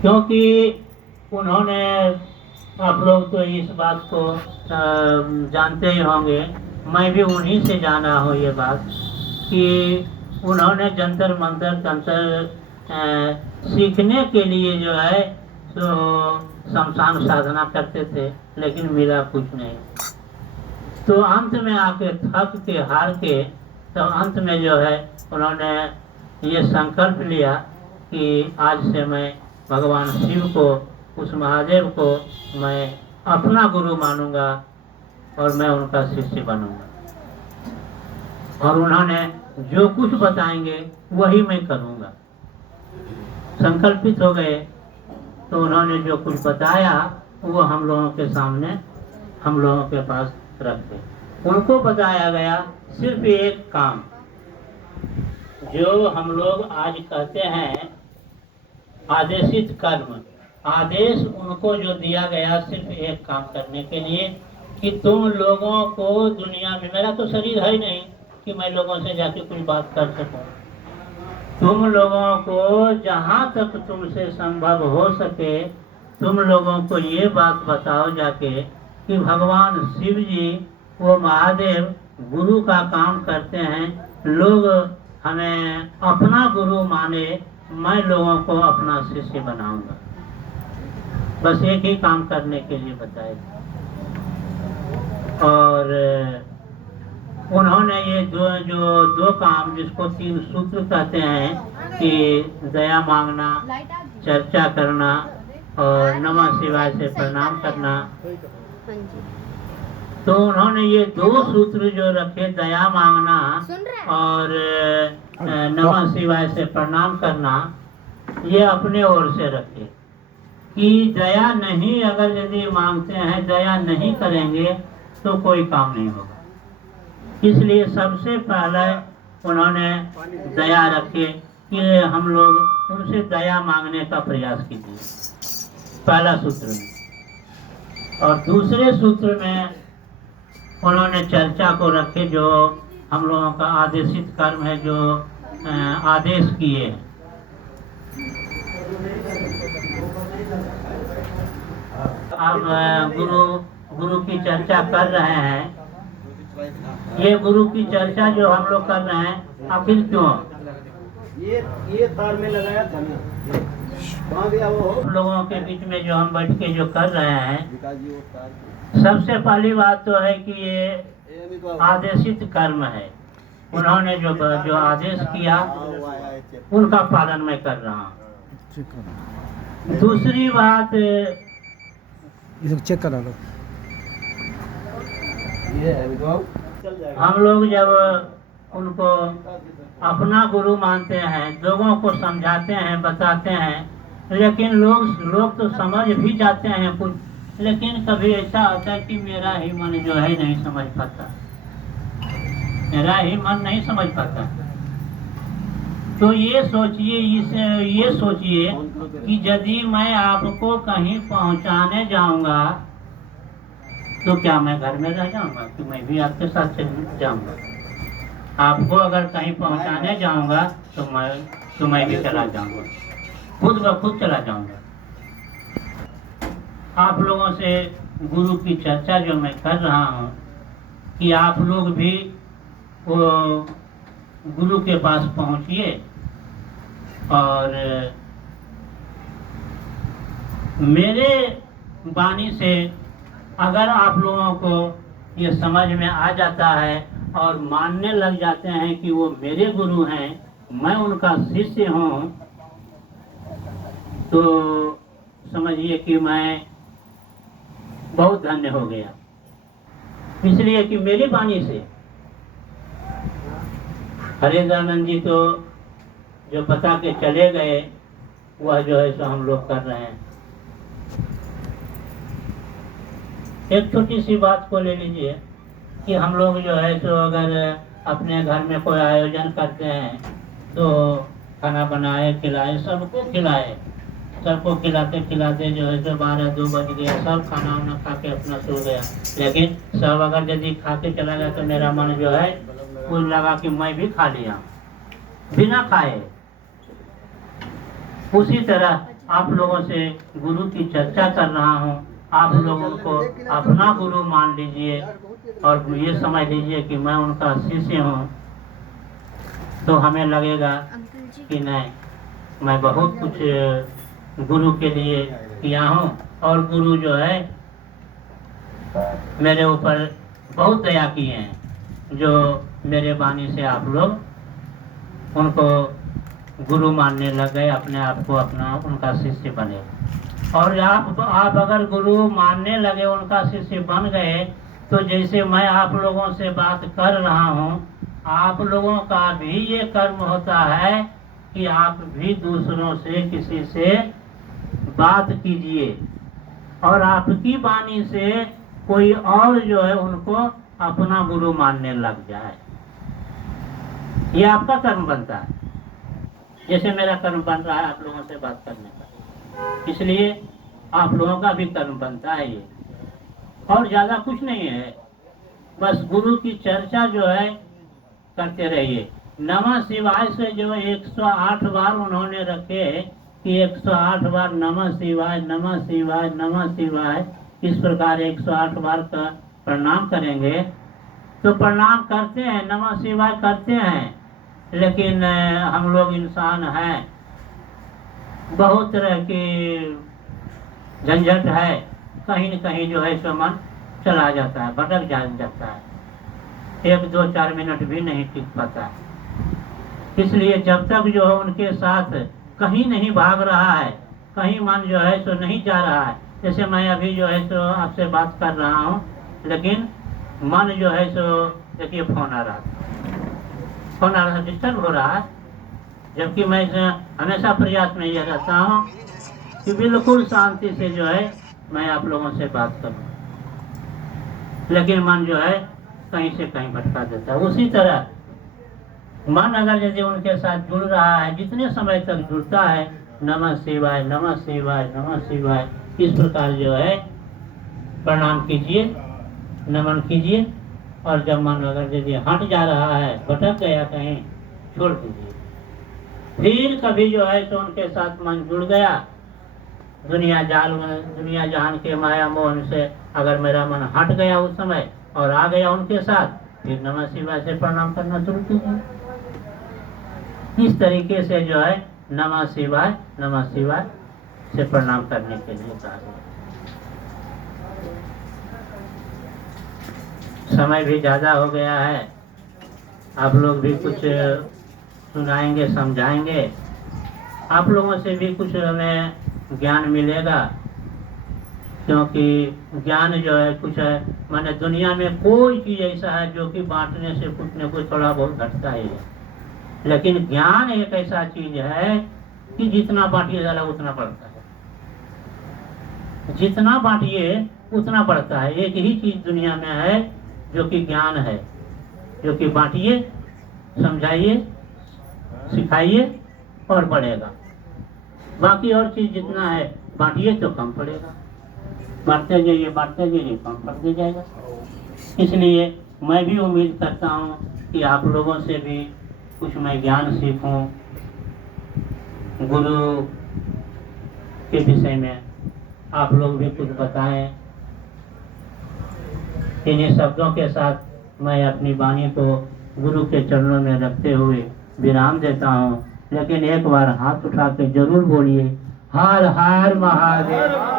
क्योंकि उन्होंने, आप लोग तो इस बात को जानते ही होंगे, मैं भी उन्हीं से जाना हूँ ये बात, कि उन्होंने जंतर मंतर तंत्र सीखने के लिए जो है तो शमशान साधना करते थे, लेकिन मिला कुछ नहीं। तो अंत में आके थक के हार के, तो अंत में जो है उन्होंने ये संकल्प लिया कि आज से मैं भगवान शिव को, उस महादेव को मैं अपना गुरु मानूंगा और मैं उनका शिष्य बनूंगा, और उन्होंने जो कुछ बताएंगे वही मैं करूंगा। संकल्पित हो गए, तो उन्होंने जो कुछ बताया वो हम लोगों के सामने, हम लोगों के पास रख दे। उनको बताया गया सिर्फ एक काम, जो हम लोग आज कहते हैं आदेशित कर्म। आदेश उनको जो दिया गया सिर्फ एक काम करने के लिए, कि तुम लोगों को दुनिया में, मेरा तो शरीर है ही नहीं कि मैं लोगों से जाके कुछ बात कर सकूं, तुम लोगों को जहां तक तुमसे संभव हो सके, तुम लोगों को ये बात बताओ जाके कि भगवान शिव जी, वो महादेव गुरु का काम करते हैं, लोग हमें अपना गुरु माने, मैं लोगों को अपना शिष्य बनाऊंगा। बस एक ही काम करने के लिए बताया। और उन्होंने ये दो काम, जिसको 3 सूत्र कहते हैं, कि दया मांगना, चर्चा करना और नमः शिवाय से प्रणाम करना, तो उन्होंने ये 2 सूत्र जो रखे, दया मांगना और नमः शिवाय से प्रणाम करना, ये अपने ओर से रखे कि दया नहीं, अगर यदि मांगते हैं, दया नहीं करेंगे तो कोई काम नहीं होगा। इसलिए सबसे पहले उन्होंने दया रखे कि हम लोग उनसे दया मांगने का प्रयास कीजिए, पहला सूत्र में। और दूसरे सूत्र में उन्होंने चर्चा को रखे, जो हम लोगों का आदेशित कर्म है, जो आदेश किए। अब गुरु की चर्चा कर रहे हैं। ये गुरु की चर्चा जो हम लोग कर रहे हैं, आखिर क्यों? ये तार में लगाया था ना, कहाँ गया वो? लोगों के बीच में जो हम बैठ के जो कर रहे हैं, सबसे पहली बात तो है कि ये आदेशित कर्म है। उन्होंने जो आदेश किया, उनका पालन मैं कर रहा हूँ। दूसरी बात, चेक करा लो। हम लोग जब उनको अपना गुरु मानते हैं, लोगों को समझाते हैं, बताते हैं, लेकिन लोग तो समझ भी जाते हैं कुछ, लेकिन कभी ऐसा होता है कि मेरा ही मन जो है नहीं समझ पाता, मेरा ही मन नहीं समझ पाता। तो ये सोचिए कि यदि मैं आपको कहीं पहुंचाने जाऊंगा, तो क्या मैं घर में रह जाऊंगा कि मैं भी आपके साथ चल जाऊंगा? आपको अगर कहीं पहुंचाने जाऊंगा तो मैं भी चला जाऊंगा, खुद ब खुद चला जाऊंगा। आप लोगों से गुरु की चर्चा जो मैं कर रहा हूँ, कि आप लोग भी वो गुरु के पास पहुंचिए, और मेरे वाणी से अगर आप लोगों को ये समझ में आ जाता है और मानने लग जाते हैं कि वो मेरे गुरु हैं, मैं उनका शिष्य हूँ, तो समझिए कि मैं बहुत धन्य हो गया। इसलिए कि मेरी वाणी से हरिदानंद जी तो जो बता के चले गए, वह जो है सो हम लोग कर रहे हैं। एक छोटी सी बात को ले लीजिए कि हम लोग जो है सो अगर अपने घर में कोई आयोजन करते हैं, तो खाना बनाए, खिलाए, सबको खिलाए, सबको खिलाते खिलाते जो है सो 12-2 बज गया, सब खाना वाना खा के अपना सो गया। लेकिन सब अगर यदि खा के चला गया, तो मेरा मन जो है कुछ लगा कि मैं भी खा लिया बिना खाए। उसी तरह आप लोगों से गुरु की चर्चा कर रहा हूँ। आप लोगों को अपना गुरु मान लीजिए और ये समझ लीजिए कि मैं उनका शिष्य हूँ, तो हमें लगेगा कि नहीं, मैं बहुत कुछ गुरु के लिए किया हूँ और गुरु जो है मेरे ऊपर बहुत दया किए हैं, जो मेरे वाणी से आप लोग उनको गुरु मानने लग गए, अपने आप को अपना उनका शिष्य बने। और आप अगर गुरु मानने लगे, उनका शिष्य बन गए, तो जैसे मैं आप लोगों से बात कर रहा हूँ, आप लोगों का भी ये कर्म होता है कि आप भी दूसरों से किसी से बात कीजिए और आपकी वाणी से कोई और जो है उनको अपना गुरु मानने लग जाए। ये आपका कर्म बनता है, जैसे मेरा कर्म बन रहा है आप लोगों से बात करने का, इसलिए आप लोगों का भी कर्म बनता है ये, और ज्यादा कुछ नहीं है। बस गुरु की चर्चा जो है करते रहिए। नमः शिवाय से जो 108 बार उन्होंने रखे कि 108 बार नमः शिवाय नमः शिवाय नमः शिवाय, इस प्रकार 108 बार का प्रणाम करेंगे। तो प्रणाम करते हैं, नमः शिवाय करते हैं, लेकिन हम लोग इंसान हैं, बहुत तरह की झंझट है, कहीं न कहीं जो है सो मन चला जाता है, भटक जाता है, 1, 2, 4 मिनट भी नहीं टिक पाता है। इसलिए जब तक जो है उनके साथ कहीं नहीं भाग रहा है, कहीं मन जो है सो नहीं जा रहा है, जैसे मैं अभी जो है सो आपसे बात कर रहा हूँ, लेकिन मन जो है सो देखिए फोन आ रहा है, डिस्टर्ब हो रहा है, जबकि मैं हमेशा प्रयास में यह रहता हूँ कि बिल्कुल शांति से जो है मैं आप लोगों से बात करूँ, लेकिन मन जो है कहीं से कहीं भटका देता है। उसी तरह मन अगर यदि उनके साथ जुड़ रहा है, जितने समय तक जुड़ता है, नमः शिवाय नमः शिवाय नमः शिवाय, इस प्रकार जो है प्रणाम कीजिए, नमन कीजिए, और जब मन अगर यदि हट जा रहा है, भटक गया कहीं, छोड़ दीजिए। फिर कभी जो है तो उनके साथ मन जुड़ गया, दुनिया दुनिया जहान के माया मोहन से अगर मेरा मन हट गया उस समय और आ गया उनके साथ, फिर नमः शिवाय से प्रणाम करना शुरू कीजिए। इस तरीके से जो है नमः शिवाय से प्रणाम करने के लिए कहा गया। समय भी ज्यादा हो गया है, आप लोग भी कुछ सुनाएंगे, समझाएंगे, आप लोगों से भी कुछ हमें ज्ञान मिलेगा, क्योंकि ज्ञान जो है कुछ है, माने दुनिया में कोई चीज ऐसा है जो कि बांटने से कुछ न कुछ थोड़ा बहुत घटता ही है, लेकिन ज्ञान एक ऐसा चीज है कि जितना बांटिए ज्यादा उतना बढ़ता है, जितना बांटिए उतना बढ़ता है। एक ही चीज दुनिया में है जो कि ज्ञान है, जो कि बांटिए, समझाइए, सिखाइए और बढ़ेगा। बाकी और चीज जितना है बांटिए तो कम पड़ेगा, बांटते जाइए कम पड़ते जाएगा। इसलिए मैं भी उम्मीद करता हूँ कि आप लोगों से भी कुछ मैं ज्ञान सीखूं, गुरु के विषय में आप लोग भी कुछ बताएं। इन्हीं शब्दों के साथ मैं अपनी वाणी को गुरु के चरणों में रखते हुए विराम देता हूँ। लेकिन एक बार हाथ उठा के जरूर बोलिए, हर हर महादेव।